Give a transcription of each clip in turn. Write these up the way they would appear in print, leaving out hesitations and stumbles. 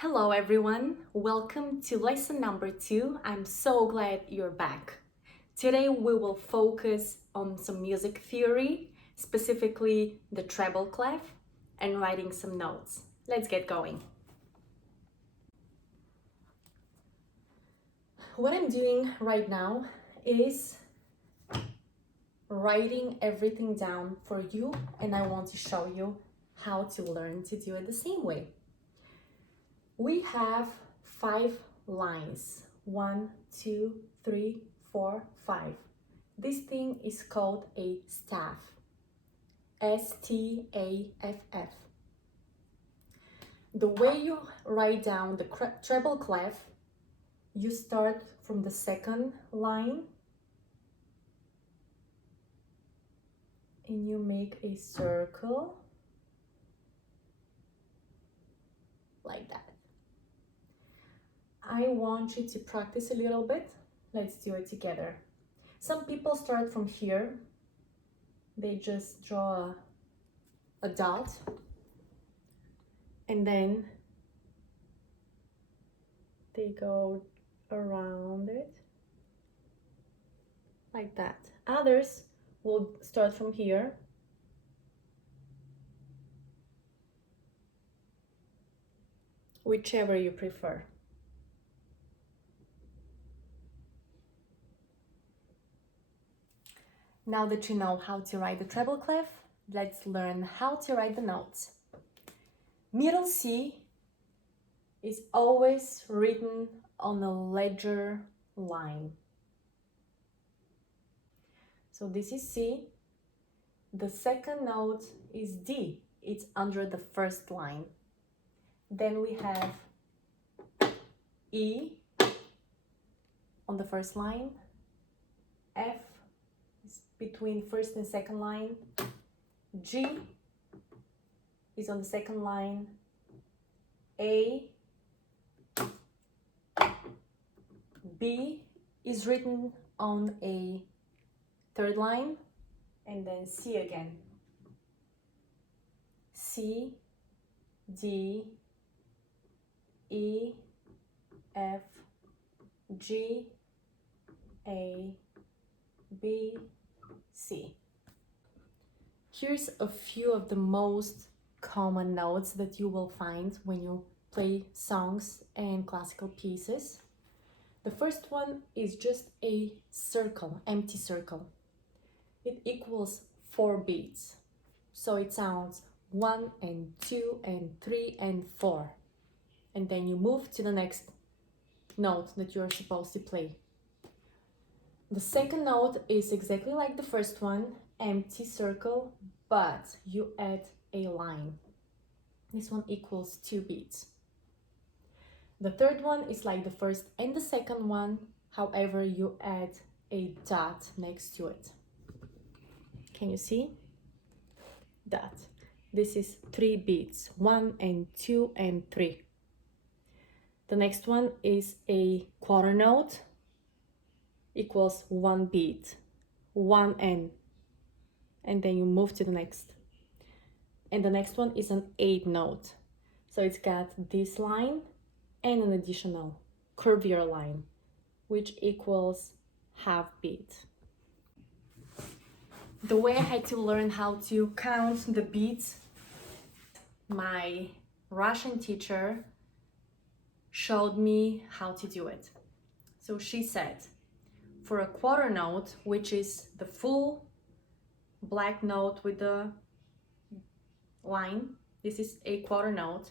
Hello everyone, welcome to lesson number 2. I'm so glad you're back. Today we will focus on some music theory, specifically the treble clef, and writing some notes. Let's get going. What I'm doing right now is writing everything down for you, and I want to show you how to learn to do it the same way. We have 5 lines. 1, 2, 3, 4, 5. This thing is called a staff. S-T-A-F-F. The way you write down the treble clef, you start from the second line and you make a circle like that. I want you to practice a little bit. Let's do it together. Some people start from here. They just draw a dot and then they go around it like that. Others will start from here whichever you prefer. Now that you know how to write the treble clef, let's learn how to write the notes. Middle C is always written on a ledger line. So this is C. The second note is D. It's under the first line. Then we have E on the first line, F between first and second line, G is on the second line, A, B is written on a third line, and then C again. C, D, E, F, G, A, B, C. Here's a few of the most common notes that you will find when you play songs and classical pieces. The first one is just a circle, empty circle. It equals 4 beats. So it sounds 1 and 2 and 3 and 4. And then you move to the next note that you're supposed to play. The second note is exactly like the first one, empty circle, but you add a line. This one equals 2 beats. The third one is like the first and the second one, however, you add a dot next to it. Can you see? Dot. This is 3 beats, 1 and 2 and 3. The next one is a quarter note, equals 1 beat, 1 and then you move to the next. And the next one is an 8 note. So it's got this line and an additional curvier line, which equals half beat. The way I had to learn how to count the beats, my Russian teacher showed me how to do it. So she said, for a quarter note, which is the full black note with the line, this is a quarter note,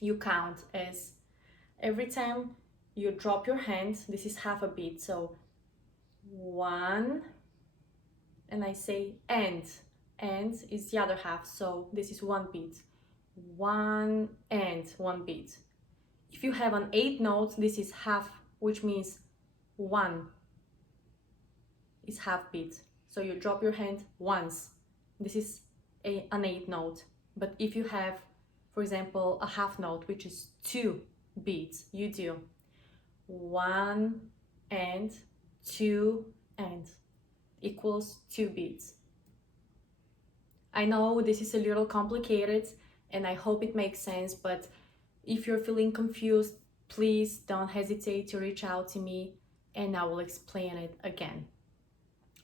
you count as every time you drop your hand, this is half a beat. So 1, and I say and is the other half, so this is 1 beat. 1 and 1 beat. If you have an 8 note, this is half, which means 1 is half beat. So you drop your hand once. This is an 8 note. But if you have, for example, a half note, which is 2 beats, you do 1 and 2 and equals 2 beats. I know this is a little complicated and I hope it makes sense, but If you're feeling confused, please don't hesitate to reach out to me and I will explain it again.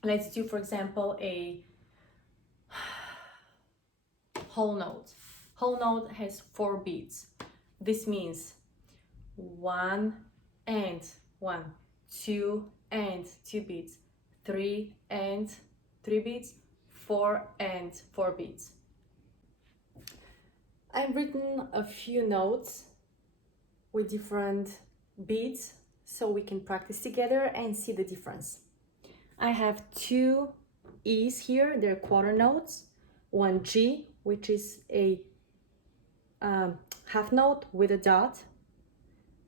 Let's do, for example, a whole note. Whole note has 4 beats. This means 1 and 1, 2 and 2 beats, 3 and 3 beats, 4 and 4 beats. I've written a few notes with different beats so we can practice together and see the difference. I have 2 E's here, they're quarter notes, 1 G, which is a half note with a dot,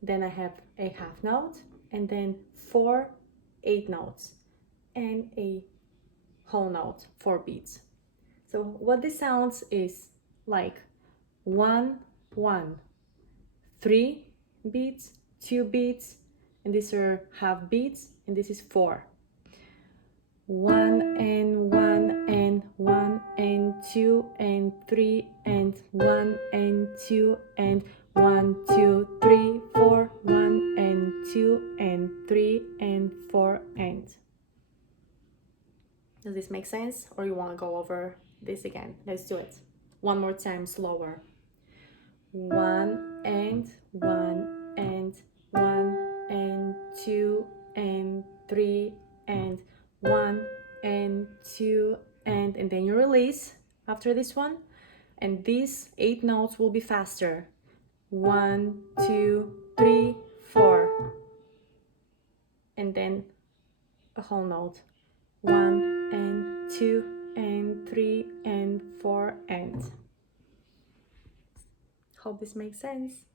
then I have a half note, and then 4 8 notes, and a whole note, 4 beats. So what this sounds is like 1 1, 3 beats, 2 beats, and these are half beats, and this is 4. 1 and 1 and 1 and 2 and 3 and 1 and 2 and 1 2 3 4, 1 and 2 and 3 and 4 and. Does this make sense, or you want to go over this again? Let's do it one more time, slower. 1 and 1 and 1 and 2 and 3 and 1 and 2 and then you release after this one, and these 8 notes will be faster. 1 2 3 4, and then a whole note. 1 and 2 and 3 and 4 and. Hope this makes sense.